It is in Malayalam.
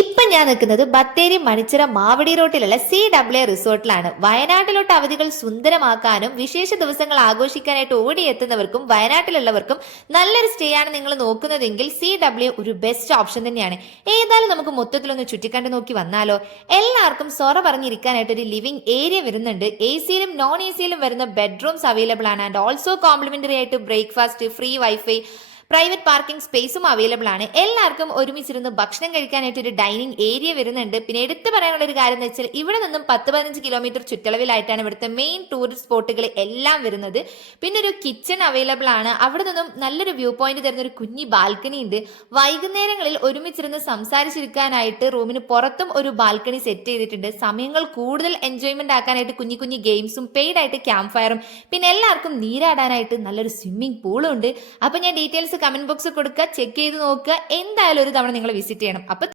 ഇപ്പൊ ഞാൻ നിൽക്കുന്നത് ബത്തേരി മണിച്ചിറ മാവടി റോട്ടിലുള്ള CAA റിസോർട്ടിലാണ്. വയനാട്ടിലോട്ട് അവധികൾ സുന്ദരമാക്കാനും വിശേഷ ദിവസങ്ങൾ ആഘോഷിക്കാനായിട്ട് ഓടിയെത്തുന്നവർക്കും വയനാട്ടിലുള്ളവർക്കും നല്ലൊരു സ്റ്റേ ആണ് നിങ്ങൾ നോക്കുന്നതെങ്കിൽ CAA ഒരു ബെസ്റ്റ് ഓപ്ഷൻ തന്നെയാണ്. ഏതായാലും നമുക്ക് മൊത്തത്തിലൊന്ന് ചുറ്റിക്കണ്ടു നോക്കി വന്നാലോ. എല്ലാവർക്കും സൊറ പറഞ്ഞിരിക്കാനായിട്ട് ഒരു ലിവിംഗ് ഏരിയ വരുന്നുണ്ട്. AC-യിലും നോൺ AC-യിലും വരുന്ന ബെഡ്റൂംസ് അവൈലബിൾ ആണ്. ആൻഡ് ഓൾസോ കോംപ്ലിമെന്ററി ആയിട്ട് breakfast, free wifi, private parking സ്പേസും അവൈലബിൾ ആണ്. എല്ലാവർക്കും ഒരുമിച്ചിരുന്ന് ഭക്ഷണം കഴിക്കാനായിട്ട് ഒരു ഡൈനിങ് ഏരിയ വരുന്നുണ്ട്. പിന്നെ എടുത്തു പറയാനുള്ള ഒരു കാര്യം എന്ന് വെച്ചാൽ ഇവിടെ നിന്നും 10-15 കിലോമീറ്റർ ചുറ്റളവിലായിട്ടാണ് ഇവിടുത്തെ മെയിൻ ടൂറിസ്റ്റ് സ്പോട്ടുകൾ എല്ലാം വരുന്നത്. പിന്നെ ഒരു കിച്ചൺ അവൈലബിൾ ആണ്. അവിടെ നിന്നും നല്ലൊരു വ്യൂ പോയിന്റ് തരുന്ന ഒരു കുഞ്ഞി ബാൽക്കണി ഉണ്ട്. വൈകുന്നേരങ്ങളിൽ ഒരുമിച്ചിരുന്ന് സംസാരിച്ചിരിക്കാനായിട്ട് റൂമിന് പുറത്തും ഒരു ബാൽക്കണി സെറ്റ് ചെയ്തിട്ടുണ്ട്. സമയങ്ങൾ കൂടുതൽ എൻജോയ്മെന്റ് ആക്കാനായിട്ട് കുഞ്ഞു കുഞ്ഞു ഗെയിംസും പെയ്ഡ് ആയിട്ട് ക്യാമ്പ് ഫയറും പിന്നെ എല്ലാവർക്കും നീരാടാനായിട്ട് നല്ലൊരു സ്വിമ്മിംഗ് പൂളും ഉണ്ട്. അപ്പൊ ഞാൻ ഡീറ്റെയിൽസ് കമന്റ് ബോക്സിൽ കൊടുക്കുക, ചെക്ക് ചെയ്ത് നോക്കുക. എന്തായാലും ഒരു തവണ നിങ്ങൾ വിസിറ്റ് ചെയ്യണം. അപ്പൊ